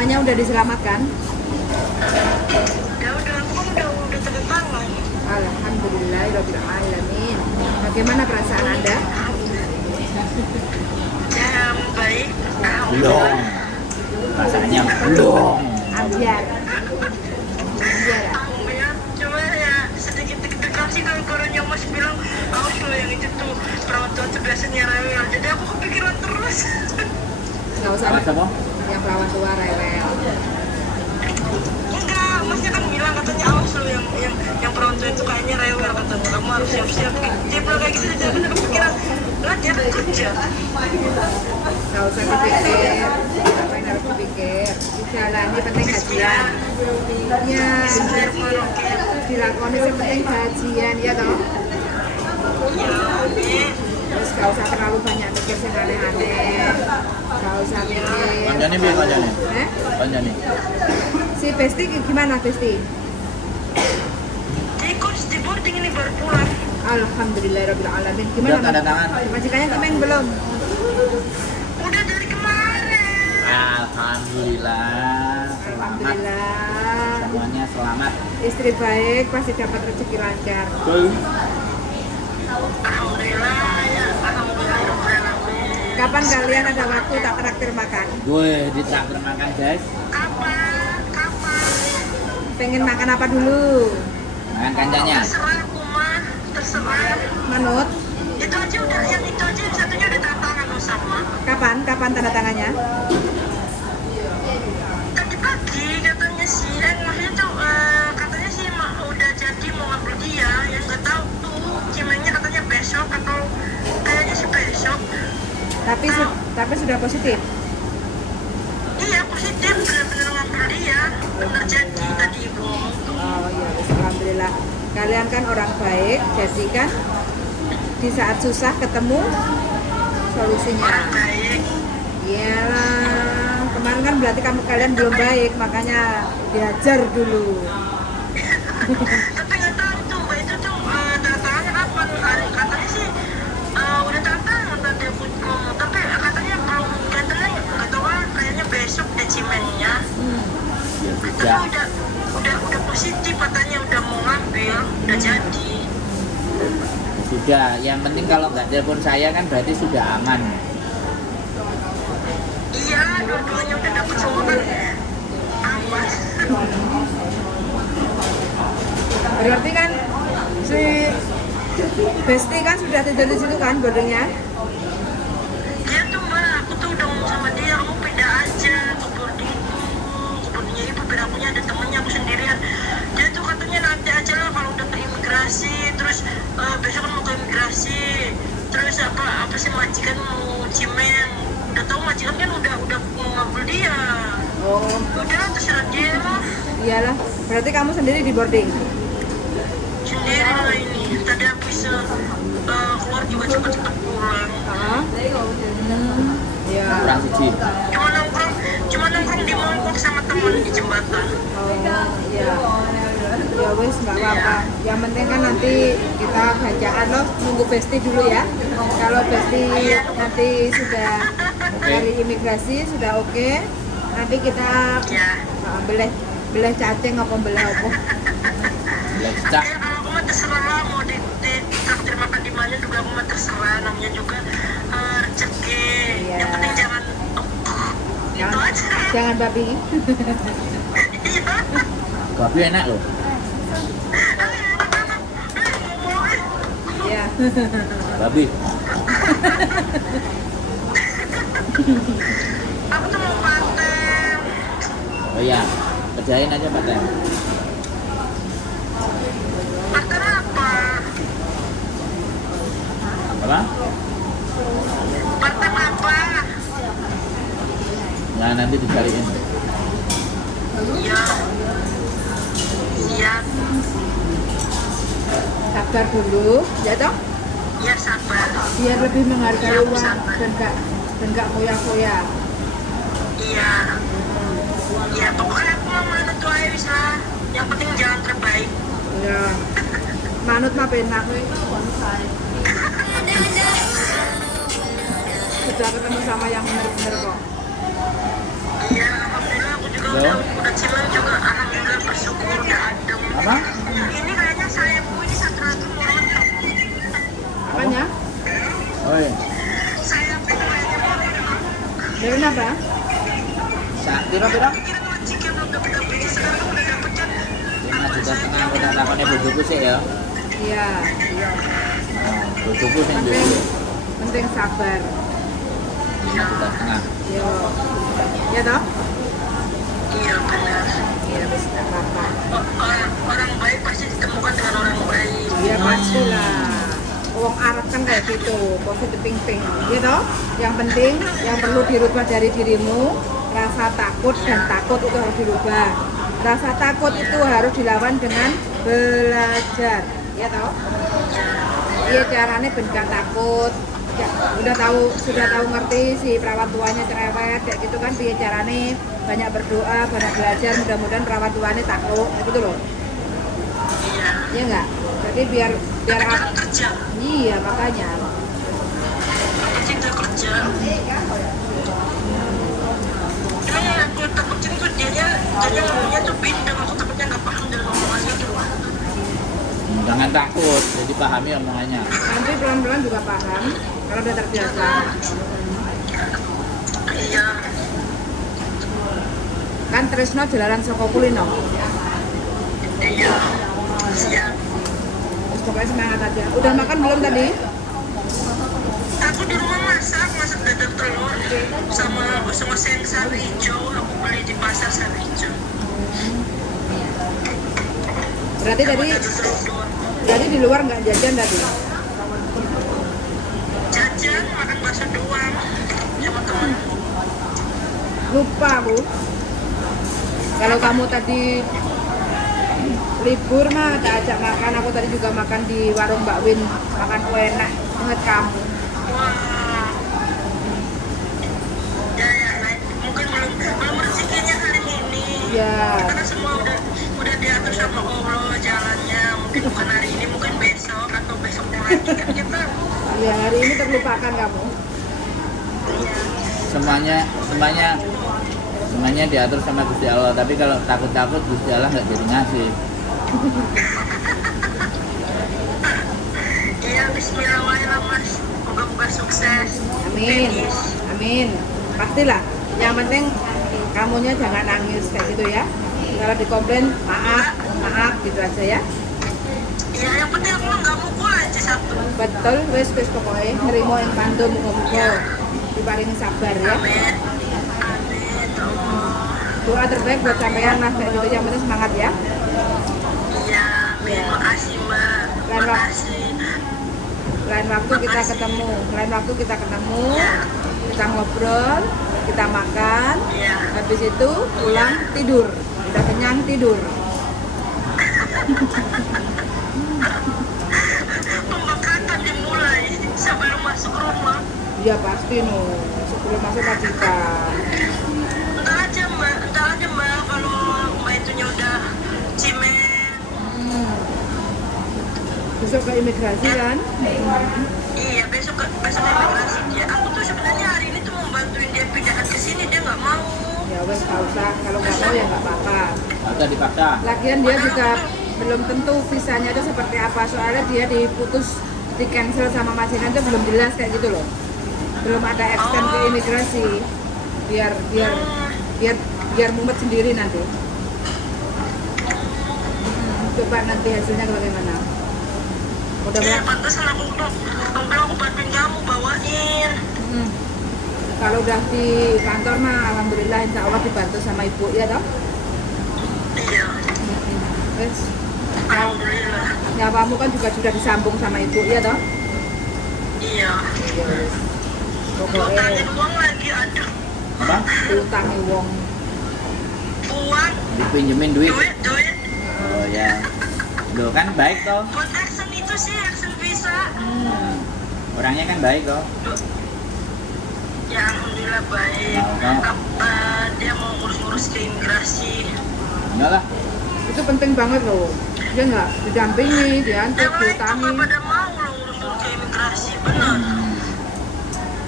Semuanya udah diselamatkan? Ya udah, aku kan udah tanda tangan. Alhamdulillahirobbilalamin. Bagaimana perasaan Anda? Ya baik. Belum. Rasanya belum. Ambiar. Ambiar ya? Ya, cuma ya sedikit deg-degan sih kalau gurunya Mas bilang, awas lo yang itu tuh perawat tua tuh biasanya rewel. Jadi aku kepikiran terus. Nggak usah. Apa apa? Yang perawat tua rewel. Enggak, Masnya kan bilang katanya awas lo yang perawat tua itu kayaknya rewel katanya. Kamu harus siap-siap. Dia bilang kayak gitu, jadi aku udah kepikiran. Lah dia kan kerja. Nggak usah dipikir. Apa yang harus dipikir? Jalani penting gajian. Ya, dilakoni yang penting gajian ya toh. Ya, amin. Terus gak usah terlalu banyak mikir yang aneh-aneh. Gak usah mikir. Panjani biar panjani. Panjani. Si Besti gimana Besti? Jadi coach di boarding ini baru pulang. Alhamdulillahirobbilalamin. Udah Gimana? tanda tangan. Majikannya kemarin belum? Udah dari kemarin. Alhamdulillah. Selamat. Alhamdulillah. Semuanya selamat. Istri baik pasti dapat rezeki lancar. Alhamdulillah ya, alhamdulillah. Kapan kalian ada waktu tak traktir makan? Gue ditraktir makan guys. Kapan? Pengen makan apa dulu? Makan kancanya. Terserah aku mah, terserah. Manut? Itu aja udah, yang itu aja yang satunya udah tanda tangan loh sama. Kapan? Kapan tanda tangannya? Tadi pagi katanya sih, maksudnya tuh katanya sih udah jadi mau ngambil dia, yang nggak tahu tuh cimengnya katanya besok atau kayaknya sih besok. Tapi sudah positif. Iya positif, benar-benar ngambil dia, benar jadi tadi ibu ngomong tuh. Oh iya, alhamdulillah. Kalian kan orang baik, jadi kan di saat susah ketemu solusinya. Orang baik. Iyalah, kemarin kan berarti kalian belum baik, makanya diajar dulu. Tapi nggak tahu tuh mbak itu tuh tanda tangannya kapan? Katanya sih udah tanda tangan tadi aku ngomong, tapi katanya belum katanya nggak tahu kan kayaknya besok deh cimennya. Ya Tapi sudah. udah positif katanya udah mau ngambil, udah jadi. Sudah. Yang penting kalau nggak telepon saya kan berarti sudah aman. Iya, dua-duanya udah dapet semua kan aman. Berarti kan si Besti kan sudah tidur di situ kan boardingnya? Dia tuh mbak, aku tuh udah ngomong sama dia, kamu pindah aja ke boardingnya ibu, biar akunya ada temennya, aku sendirian. Dia tuh katanya nanti aja lah kalau udah ke imigrasi, terus besok kan mau ke imigrasi, terus apa sih majikan mau cimeng, udah tahu majikan kan udah mau ngambil dia. Oh, Udah terserah dia lah, iyalah. Berarti kamu sendiri di boarding? sendiri lah ini. Tadi aku bisa keluar juga cepet-cepet pulang. Ah, ya. Kurang siji. Cuma nongkrong di Mongkok sama temen di jembatan. Oh, ya. Ya wes nggak apa-apa. Yang penting kan nanti kita bacaan loh, nunggu Besti dulu ya. Kalau Besti nanti sudah dari imigrasi sudah oke, nanti kita Ya. belah cacing apa belah apa. Lecak. Ya kalau aku mah terserah lah, mau di traktir makan di mana juga aku mah terserah, namanya juga rezeki. Iya. Yang penting jangan itu aja. Jangan babi. Iya. Babi enak loh. Ya. Babi. Aku tuh mau paten. Oh iya. Kerjain aja Pak Tem. Paten apa? Apa? Paten apa? Nah nanti dicariin. Iya. Siap. Sabar dulu, ya toh? Ya sabar. Biar lebih menghargai Iya, uang sabar. dan gak foya-foya. Iya. Ya pokoknya aku mau manut wae wis lah. Yang penting jalan terbaik. Ya. Manut mah penak. Sudah ketemu sama yang benar-benar kok. Iya, alhamdulillah aku juga udah cilang juga alhamdulillah bersyukur udah adem. Apa? Ini kayaknya sayapku ini satu lagi mau rontok. Apanya? Oh iya. Sayapku kayaknya mau rontok. Dari apa? Piro-piro? Kira ngecikin belum dapet sekarang udah dapet kan? 5,5 juta kita takonnya bojoku sih ya. Iya. Bojoku sing Penting, duwe penting sabar. 5,5 juta. Yo. Ya toh? Iya benar. Iya, wis enggak apa-apa. Orang baik pasti ditemukan dengan orang baik. Ya pastilah. Wong Arab kan kayak gitu, positive thinking, ya toh? Yang penting, yang perlu dirubah dari dirimu, rasa takut dan takut itu harus dirubah. Rasa takut itu harus dilawan dengan belajar, ya toh? Iya caranya benar takut. Ya, sudah tahu ngerti si perawat tuanya cerewet kayak gitu kan, biar caranya banyak berdoa, banyak belajar, mudah-mudahan perawat tuanya takut, gitu loh. Iya. Iya enggak? Jadi biar Jangan kerja. iya makanya. Aku tidak kerja. Emang yang aku takutin tuh dia ngomongnya tuh bindeng. Aku takutnya nggak paham dan ngomong asli tuh. Jangan takut, jadi pahami omongannya. Nanti pelan-pelan juga paham kalau udah terbiasa. Iya. Kan Tresno jalanan saka kulino. Iya. Siap. Terus pokoknya semangat aja. Udah makan belum tadi? Aku di rumah masak dadar telur sama oseng-oseng sawi hijau. Aku beli di pasar sawi hijau. Berarti Sama tadi dadar telur doang. berarti di luar nggak jajan tadi? Jajan makan bakso doang sama temen. Lupa aku. Kalau kamu tadi libur mah tak ajak makan, aku tadi juga makan di warung Mbak Win, makan kue enak banget kamu. Wah. Ya, mungkin belum rezekinya hari ini. Ya, Karena semua udah diatur sama Allah jalannya. Mungkin bukan hari ini, mungkin besok atau besok lagi kan kita. ya hari ini terlupakan kamu. Semuanya diatur sama Gusti Allah, tapi kalau takut-takut Gusti Allah nggak jadi ngasih. Iya, bismillahirrahmanirrahim mas. Moga-moga sukses. Amin, Finish. amin. Pastilah. Yang penting kamunya jangan nangis kayak gitu ya. Kalau dikomplain maaf gitu aja ya. Iya, yang penting aku nggak mukul aja satu. Betul, wes pokoknya nerimo yang pandu muga-muga diparingi sabar ya. Amin. Amin. Allah. Doa terbaik buat sampean lah kayak gitu, yang penting semangat ya. Iya, amin. Makasih mbak. Makasih. Lain waktu kita ketemu, kita ngobrol, kita makan, Iya. habis itu pulang tidur, udah kenyang tidur. Pembekatan dimulai sebelum masuk rumah. Iya pasti no, sebelum masuk majikan. Entar aja mbak kalau mbak itunya udah cimen. Besok ke imigrasi kan? Iya besok imigrasi dia. Aku tuh sebenarnya hari ini tuh mau bantuin dia pindahan ke sini, dia nggak mau. Ya wes nggak usah, kalau nggak mau ya nggak apa-apa. Atau dipaksa. Lagian dia juga belum tentu visanya itu seperti apa, soalnya dia diputus, di cancel sama majikan itu belum jelas kayak gitu loh. Belum ada extend ke imigrasi. Biar mumet sendiri nanti. Coba nanti hasilnya bagaimana. Iya Mudah-mudahan. pantesan aku bantuin kamu bawain. Kalau udah di kantor mah alhamdulillah insya Allah dibantu sama ibu ya toh. Iya. Terus Alhamdulillah. nyawamu kan juga sudah disambung sama ibu ya toh. Iya. Ya wes. Pokoknya Utangin uang lagi ada. Apa? utangi wong. Uang. Dipinjemin duit. Duit. Oh ya. Loh kan baik toh. Buat action itu sih, action visa. Orangnya kan baik toh. Ya alhamdulillah baik. Dia mau ngurus-ngurus ke imigrasi. Enggak lah. Itu penting banget loh. Dia nggak didampingi, diantar, Yang lain tuh diutangi. nggak pada mau loh ngurus-ngurus ke imigrasi, benar.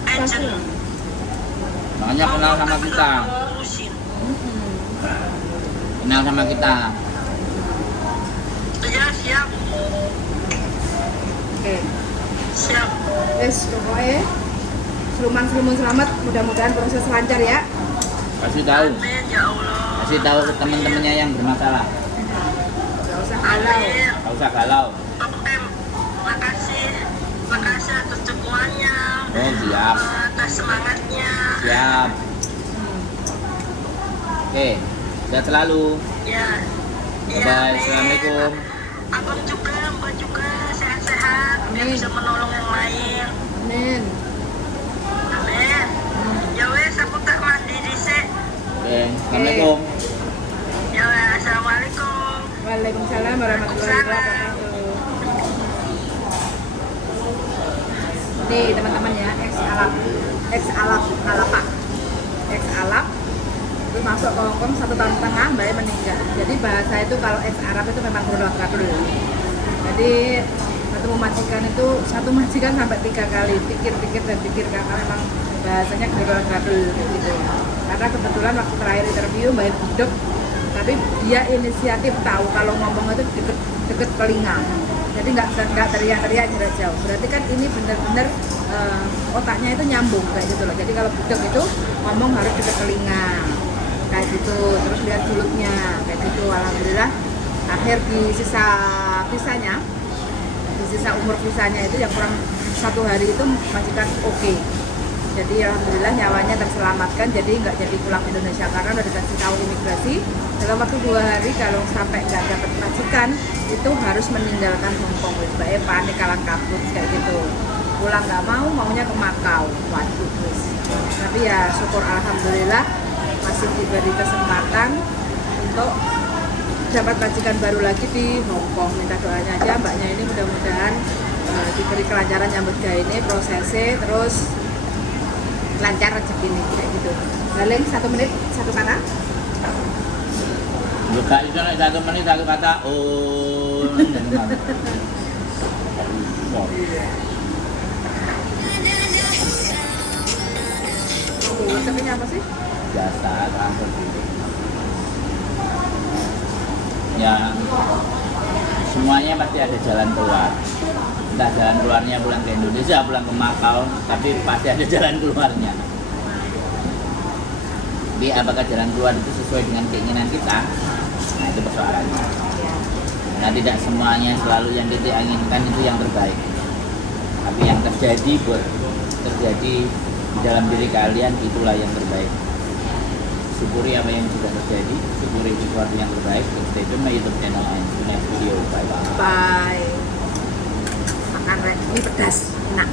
Pasti Agent. lah. Makanya kenal sama kita. Ngurusin. Kenal sama kita. Iya, siap. Oke. Siap. Wes pokoknya seruman selamat, mudah-mudahan proses lancar ya. Kasih tahu. Amin, ya Allah. Kasih tahu ke teman-temannya yang bermasalah. Gak usah halau. Amin. Gak usah galau. Oke, makasih. Makasih atas dukungannya. Oh siap. Atas semangatnya. Siap. Oke, sehat selalu. Ya. Bye-bye. Amin. Assalamualaikum. Abang juga, Mbak juga sehat-sehat. Biar Amin. bisa menolong yang lain. Amin. Amin. Ya wes, aku tak mandi dhisik. Oke, assalamualaikum. Ya wes, assalamualaikum. Waalaikumsalam warahmatullahi wabarakatuh. Nih teman-teman ya, ex alap, terus masuk ke Hongkong 1,5 tahun, mbaknya meninggal. Jadi bahasa itu kalau ex Arab itu memang produk gadul. Jadi satu majikan sampai 3 kali pikir karena memang bahasanya produk gadul gitu. Karena kebetulan waktu terakhir interview mbak Budok, tapi dia inisiatif tahu kalau ngomong itu deket telinga, jadi nggak teriak-teriak jarak jauh. Berarti kan ini benar-benar otaknya itu nyambung kayak gitu loh. Jadi kalau Budok itu ngomong harus deket telinga kayak gitu, terus lihat julupnya kayak gitu. Alhamdulillah akhir di sisa umur visanya itu yang kurang 1 hari itu majikan oke. Jadi alhamdulillah nyawanya terselamatkan, jadi nggak jadi pulang Indonesia karena udah dikasih tahu imigrasi dalam waktu 2 hari kalau sampai nggak dapat majikan itu harus meninggalkan Hongkong. Mbaknya panik kalang kabut kayak gitu, pulang nggak maunya ke Makau. Waduh terus, tapi ya syukur alhamdulillah masih diberi kesempatan untuk dapat majikan baru lagi di Hongkong. Minta doanya aja mbaknya ini mudah-mudahan diberi kelancaran nyambut gawe ini prosesnya, terus lancar rezeki nih kayak gitu. Galing 1 menit 1 kata. Buka itu nih 1 menit 1 kata. Oh. Resepnya apa sih? Jasa transfer dulu. Ya, semuanya pasti ada jalan keluar. Entah jalan keluarnya pulang ke Indonesia, pulang ke Makau, tapi pasti ada jalan keluarnya. Tapi apakah jalan keluar itu sesuai dengan keinginan kita? Nah itu persoalannya. Nah tidak semuanya selalu yang kita inginkan itu yang terbaik. Tapi yang terjadi di dalam diri kalian itulah yang terbaik. Syukuri apa yang sudah terjadi, syukuri sesuatu yang terbaik. Stay tune my YouTube channel and see you next video. Bye bye. Bye. Makan ini pedas, enak.